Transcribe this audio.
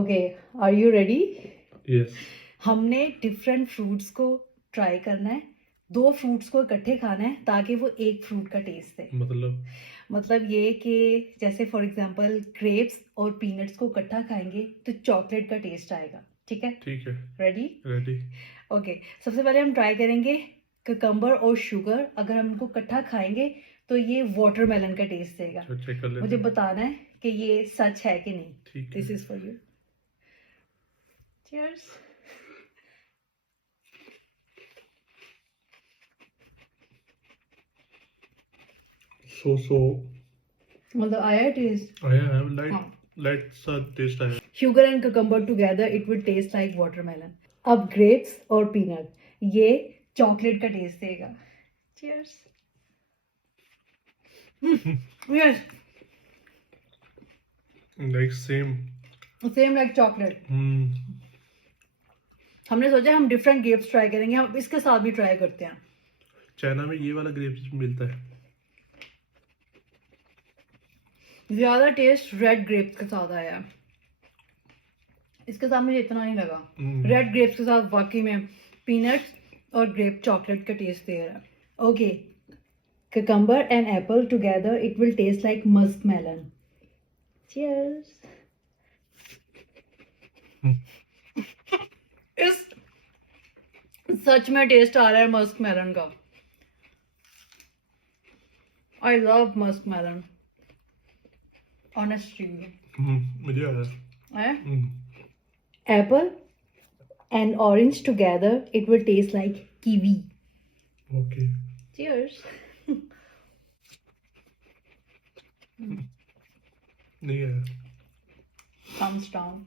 Okay, are you ready? Yes. हमने different fruits को try करना है 2 फ्रूट्स को इकट्ठे खाना है ताकि वो एक फ्रूट का टेस्ट दे मतलब ये कि जैसे फॉर एग्जांपल ग्रेप्स और पीनट्स को इकट्ठा खाएंगे तो चॉकलेट का टेस्ट आएगा ठीक है रेडी ओके सबसे पहले हम ट्राई करेंगे कुकुम्बर और शुगर अगर हम इनको इकट्ठा खाएंगे तो ये वाटरमेलन का टेस्ट देगा मुझे बताना है कि ये सच है कि नहीं this is for you cheers So मतलब आया टेस्ट I have light सा taste आया sugar and cucumber together it will taste like watermelon अब grapes और peanut ये चॉकलेट का टेस्ट देगा cheers yes like same like chocolate हमने सोचा हम डिफरेंट ग्रेप्स ट्राई करेंगे हम इसके साथ भी ट्राई करते हैं चाइना में ये वाला ग्रेप्स मिलता है ज्यादा टेस्ट रेड ग्रेप्स के साथ आया इसके साथ मुझे इतना नहीं लगा रेड ग्रेप्स के साथ वाकई में पीनट्स और ग्रेप चॉकलेट का टेस्ट दे रहा है okay cucumber and apple together it will taste like muskmelon cheers इस सच में टेस्ट आ रहा है muskmelon का I love muskmelon honestly मुझे आया apple and orange together it will taste like kiwi okay cheers नहीं आया thumbs down